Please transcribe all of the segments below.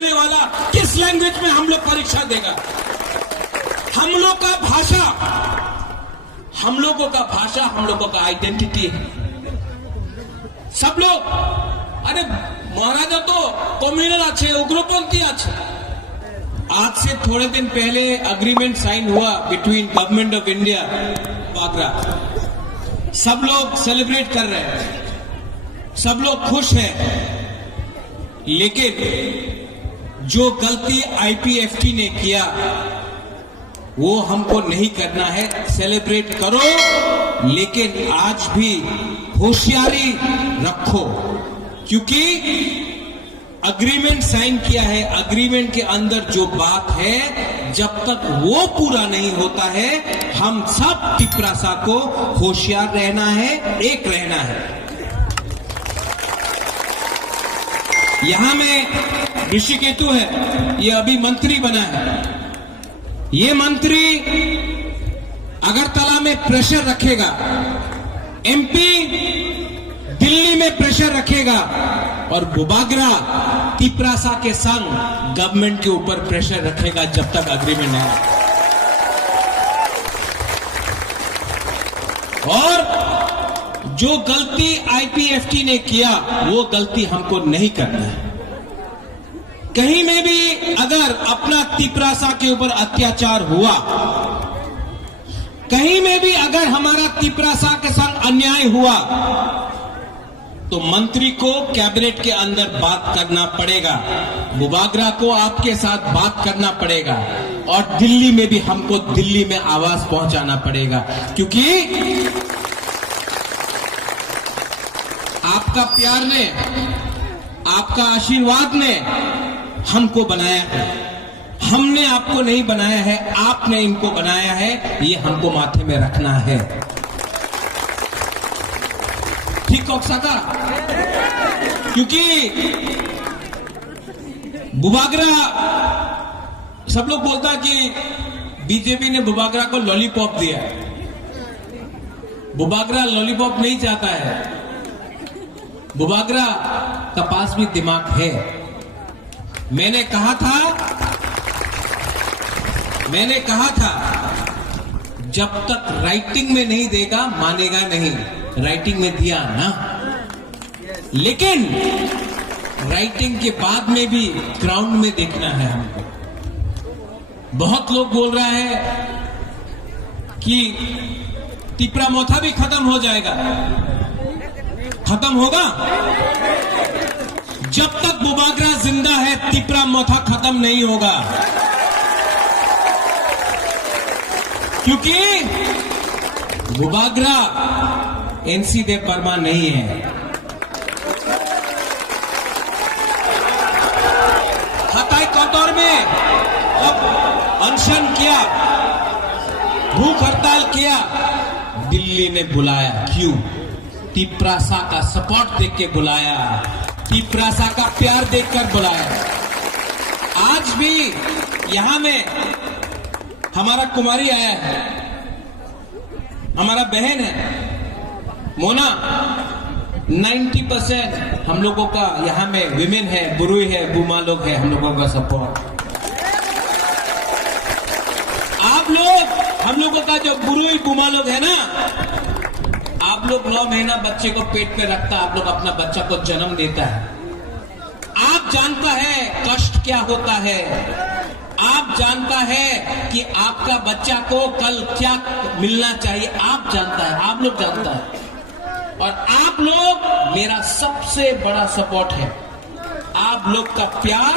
वाला किस लैंग्वेज में हम लोग परीक्षा देगा। हम लोगों का भाषा हम लोगों का आइडेंटिटी है। सब लोग अरे महाराजा तो कम्युनल अच्छे, उग्रपंथी अच्छे। आज से थोड़े दिन पहले अग्रीमेंट साइन हुआ between government of India Bagra. सब लोग सेलिब्रेट कर रहे हैं, सब लोग खुश हैं, लेकिन जो गलती आईपीएफटी ने किया वो हमको नहीं करना है। सेलिब्रेट करो, लेकिन आज भी होशियारी रखो, क्योंकि अग्रीमेंट साइन किया है। अग्रीमेंट के अंदर जो बात है, जब तक वो पूरा नहीं होता है, हम सब तिपरासा को होशियार रहना है, एक रहना है। यहां में ऋषिकेतु है, ये अभी मंत्री बना है। ये मंत्री अगरतला में प्रेशर रखेगा, एमपी दिल्ली में प्रेशर रखेगा, और बुबागरा तिपरासा के संग गवर्नमेंट के ऊपर प्रेशर रखेगा जब तक अग्रीमेंट नहीं। और जो गलती आईपीएफटी ने किया वो गलती हमको नहीं करना है। कहीं में भी अगर अपना तिपरासा के ऊपर अत्याचार हुआ, कहीं में भी अगर हमारा तिपरासा के संग अन्याय हुआ, तो मंत्री को कैबिनेट के अंदर बात करना पड़ेगा, बुबागरा को आपके साथ बात करना पड़ेगा, और दिल्ली में भी हमको दिल्ली में आवाज पहुंचाना पड़ेगा, क्योंकि आपका प्यार ने, आपका आशीर्वाद ने हमको बनाया है। हमने आपको नहीं बनाया है, आपने इनको बनाया है। ये हमको माथे में रखना है। ठीक हो सका, क्योंकि बुबागरा, सब लोग बोलता कि बीजेपी ने बुबागरा को लॉलीपॉप दिया। बुबागरा लॉलीपॉप नहीं चाहता है। बुबागरा का पास भी दिमाग है। मैंने कहा था जब तक राइटिंग में नहीं देगा मानेगा नहीं। राइटिंग में दिया ना, लेकिन राइटिंग के बाद में भी ग्राउंड में देखना है हमको। बहुत लोग बोल रहा है कि तिपरा मोथा भी खत्म हो जाएगा। खत्म होगा जब तक बुबागरा जिंदा है, तिपरा मोथा खत्म नहीं होगा, क्योंकि बुबागरा एनसी देव वर्मा नहीं है। हताई कोतौर में अब अनशन किया, भूख हड़ताल किया, दिल्ली ने बुलाया। क्यों? तिपरासा का सपोर्ट देख के बुलाया, तिपरासा का प्यार देखकर बुलाया। आज भी यहां में हमारा कुमारी आया है, हमारा बहन है मोना। 90% हम लोगों का यहां में विमेन है, बुरुई है, बुमा लोग है, हम लोगों का सपोर्ट। आप लोग, हम लोगों का जो बुरुई बुमा लोग है ना, आप लोग 9 महीना बच्चे को पेट पे रखता, आप लोग अपना बच्चा को जन्म देता है। आप जानता है कष्ट क्या होता है। आप जानता है कि आपका बच्चा को कल क्या मिलना चाहिए। आप जानता है, आप लोग जानता है। और आप लोग मेरा सबसे बड़ा सपोर्ट है। आप लोग का प्यार,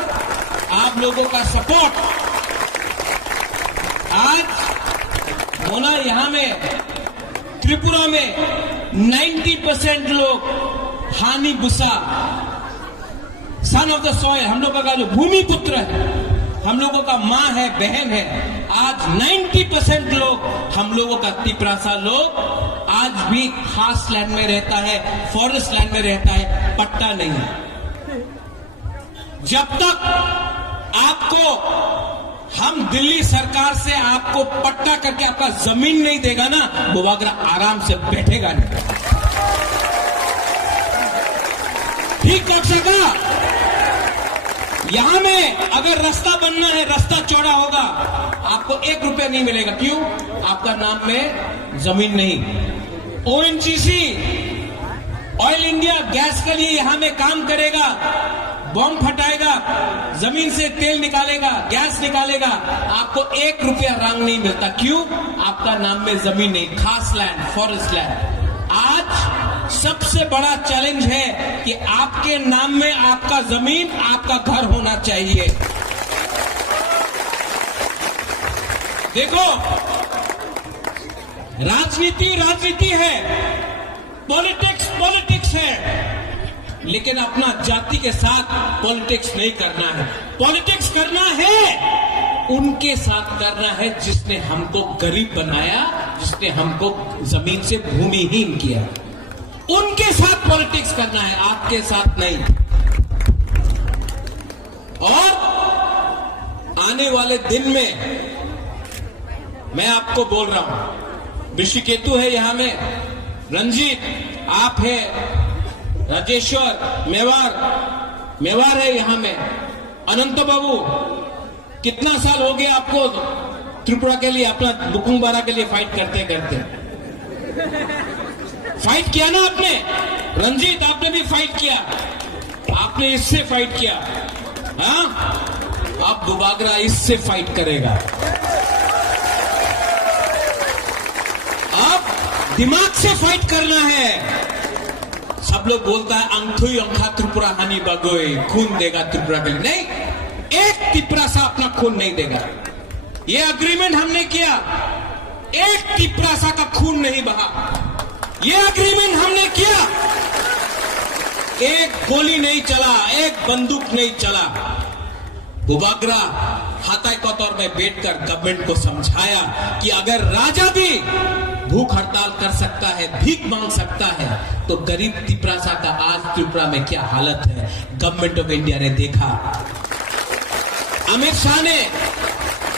आप लोगों का सपोर्ट। आज मोना यहां में त्रिपुरा में 90% लोग हानि Busa, son of the soil, हम लोगों का जो भूमि पुत्र है, हम लोगों का मां है, बहन है। आज 90% लोग, हम लोगों का तिपरासा लोग आज भी खास लैंड में रहता है, फॉरेस्ट लैंड में रहता है, पट्टा नहीं। जब तक आपको हम दिल्ली सरकार से आपको पट्टा करके आपका जमीन नहीं देगा ना, बुबागरा आराम से बैठेगा नहीं। ठीक हो सका, यहां में अगर रास्ता बनना है, रास्ता चौड़ा होगा, आपको 1 रुपया नहीं मिलेगा। क्यों? आपका नाम में जमीन नहीं। ओएनजीसी, ऑयल इंडिया गैस के लिए यहां में काम करेगा, बॉम्ब फटाएगा, जमीन से तेल निकालेगा, गैस निकालेगा, आपको 1 रुपया रंग नहीं मिलता। क्यों? आपका नाम में जमीन नहीं, खास लैंड, फॉरेस्ट लैंड। आज सबसे बड़ा चैलेंज है कि आपके नाम में आपका जमीन, आपका घर होना चाहिए। देखो, राजनीति राजनीति है, पॉलिटिक्स पॉलिटिक्स है, लेकिन अपना जाति के साथ पॉलिटिक्स नहीं करना है। पॉलिटिक्स करना है उनके साथ करना है जिसने हमको गरीब बनाया, जिसने हमको जमीन से भूमिहीन किया, उनके साथ पॉलिटिक्स करना है, आपके साथ नहीं। और आने वाले दिन में मैं आपको बोल रहा हूं, ऋषिकेतु है यहां में, रंजीत आप है, राजेश्वर मेवार है यहां में, अनंत बाबू कितना साल हो गया आपको त्रिपुरा के लिए, अपना बुकुंबारा के लिए फाइट करते करते? फाइट किया ना आपने? रंजीत आपने भी फाइट किया, आपने इससे फाइट किया। हाँ, अब बुबागरा इससे फाइट करेगा। अब दिमाग से फाइट करना है। सब लोग बोलता है अंथुई अंखा त्रिपुरा हानि बगोई, खून देगा त्रिपुरा के लिए। नहीं, एक त्रिपुरा सा अपना खून नहीं देगा। ये अग्रीमेंट हमने किया, एक त्रिपुरा सा का खून नहीं बहा। ये अग्रीमेंट हमने किया, एक गोली नहीं चला, एक बंदूक नहीं चला। बुबागरा हाथाई कतौर में बैठकर गवर्नमेंट को समझाया कि अगर राजा भी भूख हड़ताल कर सकता है, भीख मांग सकता है, तो गरीब त्रिपुरा का आज त्रिपुरा में क्या हालत है, गवर्नमेंट ऑफ इंडिया ने देखा। अमित शाह ने,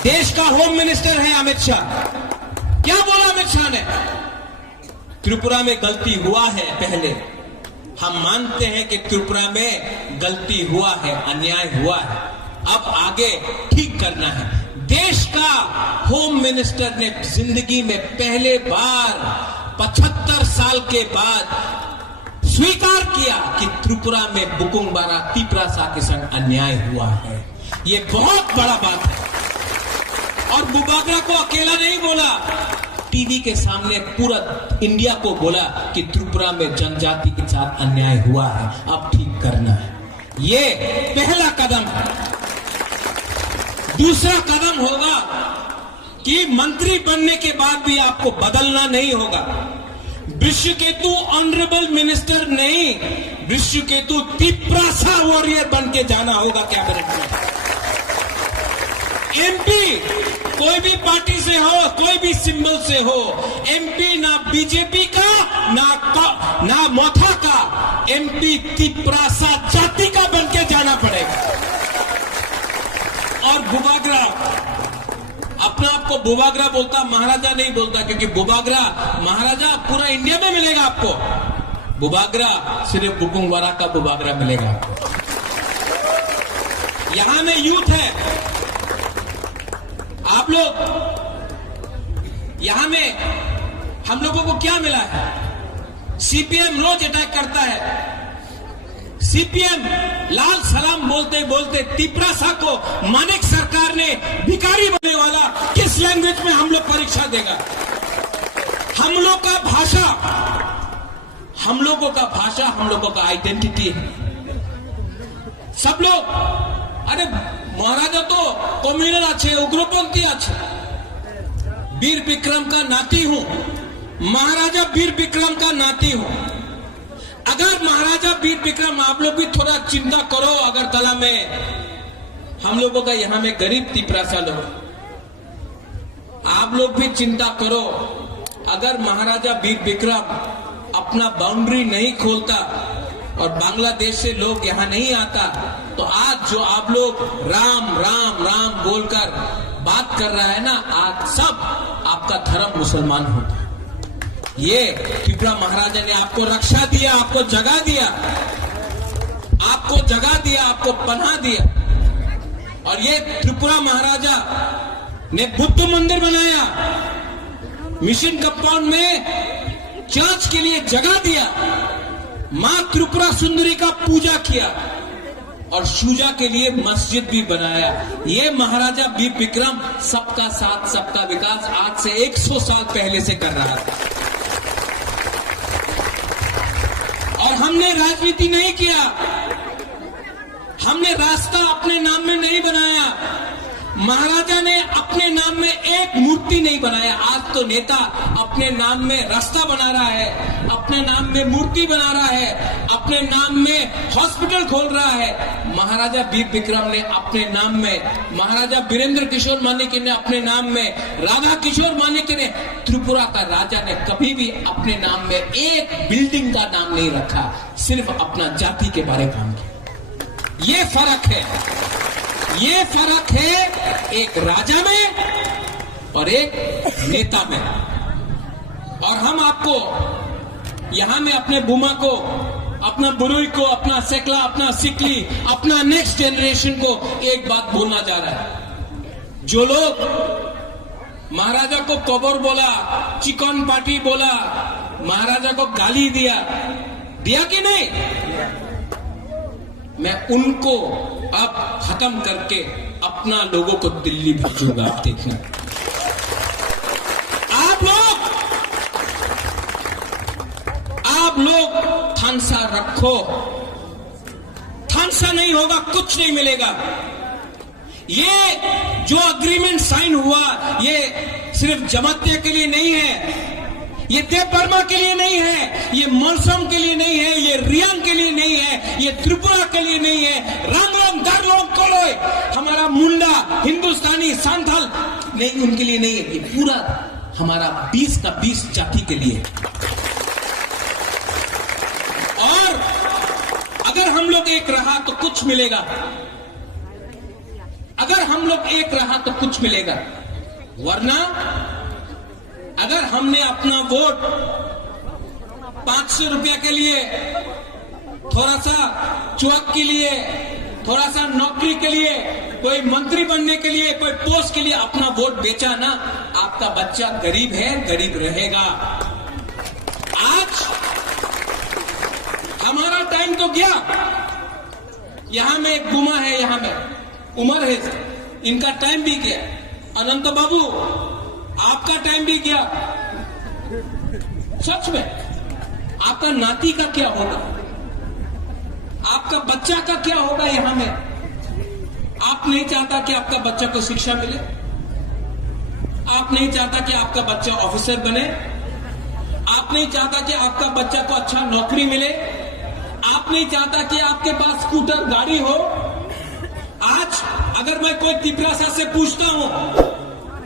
देश का होम मिनिस्टर है अमित शाह, क्या बोला अमित शाह ने? त्रिपुरा में गलती हुआ है, पहले हम मानते हैं कि त्रिपुरा में गलती हुआ है, अन्याय हुआ है, अब आगे ठीक करना है। देश का होम मिनिस्टर ने जिंदगी में पहले बार 75 साल के बाद स्वीकार किया कि त्रिपुरा में बुकुंबारा त्रिपुरा के संग अन्याय हुआ है। ये बहुत बड़ा बात है। और बुबागरा को अकेला नहीं बोला, टीवी के सामने पूरा इंडिया को बोला कि त्रिपुरा में जनजाति के साथ अन्याय हुआ है, अब ठीक करना है। ये पहला कदम है। दूसरा कदम होगा कि मंत्री बनने के बाद भी आपको बदलना नहीं होगा। ऋषिकेतु ऑनरेबल मिनिस्टर नहीं, ऋषिकेतु त्रिपुरा वॉरियर बन के जाना होगा कैबिनेट में। एमपी कोई भी पार्टी से हो, कोई भी सिंबल से हो, एमपी ना बीजेपी का ना मोथा का, एमपी त्रिपुरा जाति का बन के जाना पड़ेगा। और बुबागरा अपना आपको बुबागरा बोलता, महाराजा नहीं बोलता, क्योंकि बुबागरा महाराजा पूरा इंडिया में मिलेगा आपको, बुबागरा सिर्फ बुकुंबारा का बुबागरा मिलेगा आपको। यहां में यूथ है, आप लोग यहां में हम लोगों को क्या मिला है? सीपीएम रोज अटैक करता है। सीपीएम लाल सलाम बोलते बोलते त्रिपुरा को मानिक सरकार ने भिखारी बनने वाला, किस लैंग्वेज में हम लोग परीक्षा देगा? हम लोग का भाषा, हम लोगों का भाषा, हम लोगों का आइडेंटिटी है। सब लोग अरे महाराजा तो कम्युनल अच्छे, उग्रपंथी अच्छे, वीर विक्रम का नाती हूं, महाराजा वीर विक्रम का नाती हूं। अगर महाराजा वीर विक्रम, आप लोग भी थोड़ा चिंता करो, अगर तला में हम लोगों का यहां में गरीब त्रिपुरा लोग, आप लोग भी चिंता करो। अगर महाराजा वीर विक्रम अपना बाउंड्री नहीं खोलता और बांग्लादेश से लोग यहां नहीं आता, तो आज जो आप लोग राम राम राम बोलकर बात कर रहा है ना, आज सब आपका धर्म मुसलमान होता। ये त्रिपुरा महाराजा ने आपको रक्षा दिया, आपको जगह दिया, आपको जगह दिया, आपको पनाह दिया। और ये त्रिपुरा महाराजा ने बुद्ध मंदिर बनाया, मिशन कंपाउंड में चर्च के लिए जगह दिया, मां त्रिपुरा सुंदरी का पूजा किया और शुजा के लिए मस्जिद भी बनाया। ये महाराजा बीप विक्रम सबका साथ सबका विकास आज से 100 साल पहले से कर रहा था। और हमने राजनीति नहीं किया, हमने रास्ता अपने नाम में नहीं बनाया, महाराजा ने अपने नाम में एक मूर्ति नहीं बनाया। आज तो नेता अपने नाम में रास्ता बना रहा है, अपने नाम में मूर्ति बना रहा है, अपने नाम में हॉस्पिटल खोल रहा है। महाराजा बीप विक्रम ने अपने नाम में, महाराजा वीरेंद्र किशोर मानिक ने अपने नाम में, राधा किशोर मानिक ने, त्रिपुरा का राजा ने कभी भी अपने नाम में एक बिल्डिंग का नाम नहीं रखा, सिर्फ अपना जाति के बारे में काम किया। ये फर्क है, ये फर्क है एक राजा में और एक नेता में। और हम आपको यहां में अपने बुमा को, अपना बुरुई को, अपना सेकला, अपना सिकली, अपना नेक्स्ट जनरेशन को एक बात बोलना जा रहा है। जो लोग महाराजा को कबर बोला, चिकन पार्टी बोला, महाराजा को गाली दिया कि नहीं, मैं उनको अब खत्म करके अपना लोगों को दिल्ली भेजूंगा। आप देखना, आप लोग थानसा रखो, थानसा नहीं होगा कुछ नहीं मिलेगा। ये जो अग्रीमेंट साइन हुआ ये सिर्फ जमातिया के लिए नहीं है, ये देव वर्मा के लिए नहीं है, ये मौसम के लिए नहीं है, ये रियांग के लिए नहीं है, ये त्रिपुरा के लिए नहीं है, रामलोंग, दारलोंग, कोलोय, हमारा मुंडा, हिंदुस्तानी, सांथाल नहीं, उनके लिए नहीं है। ये पूरा हमारा 20 का 20 जाति के लिए। और अगर हम लोग एक रहा तो कुछ मिलेगा, अगर हम लोग एक रहा तो कुछ मिलेगा, वरना अगर हमने अपना वोट 500 रुपया के लिए, थोड़ा सा चौक के लिए, थोड़ा सा नौकरी के लिए, कोई मंत्री बनने के लिए, कोई पोस्ट के लिए अपना वोट बेचा ना, आपका बच्चा गरीब है, गरीब रहेगा। आज हमारा टाइम तो गया। यहां में एक गुमा है, यहां में उमर है, इनका टाइम भी गया। अनंत बाबू आपका टाइम भी गया। सच में आपका नाती का क्या होगा, आपका बच्चा का क्या होगा यहां में? आप नहीं चाहता कि आपका बच्चा को शिक्षा मिले, आप नहीं चाहता कि आपका बच्चा ऑफिसर बने, आप नहीं चाहता कि आपका बच्चा को अच्छा नौकरी मिले, आप नहीं चाहता कि आपके पास स्कूटर गाड़ी हो। आज अगर मैं कोई तिपरासा से पूछता हूं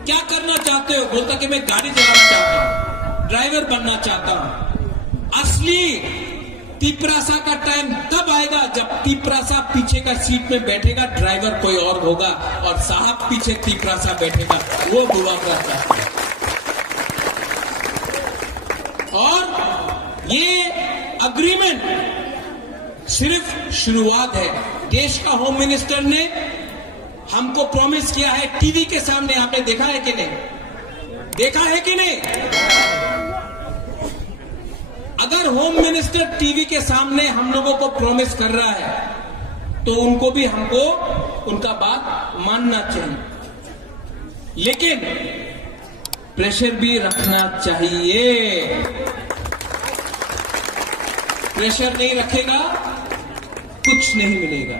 क्या करना चाहते हो, बोलता कि मैं गाड़ी चलाना चाहता हूं, ड्राइवर बनना चाहता हूं। असली तिपरासा का टाइम तब आएगा जब तिपरासा पीछे का सीट में बैठेगा, ड्राइवर कोई और होगा और साहब पीछे तिपरासा बैठेगा, वो बुआ चाहता है। और ये अग्रीमेंट सिर्फ शुरुआत है। देश का होम मिनिस्टर ने हमको प्रॉमिस किया है टीवी के सामने, आपने देखा है कि नहीं, देखा है कि नहीं? अगर होम मिनिस्टर टीवी के सामने हम लोगों को प्रॉमिस कर रहा है तो उनको भी हमको उनका बात मानना चाहिए, लेकिन प्रेशर भी रखना चाहिए। प्रेशर नहीं रखेगा कुछ नहीं मिलेगा।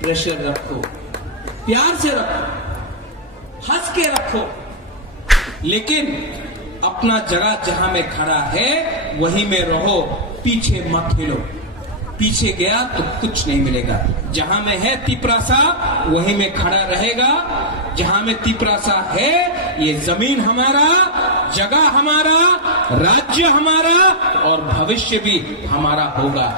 प्रेशर रखो, प्यार से रखो, हंस के रखो, लेकिन अपना जगह जहां में खड़ा है वहीं में रहो, पीछे मत हिलो। पीछे गया तो कुछ नहीं मिलेगा। जहां में है तिपरासा वहीं में खड़ा रहेगा। जहां में तिपरासा है ये जमीन हमारा, जगह हमारा, राज्य हमारा और भविष्य भी हमारा होगा।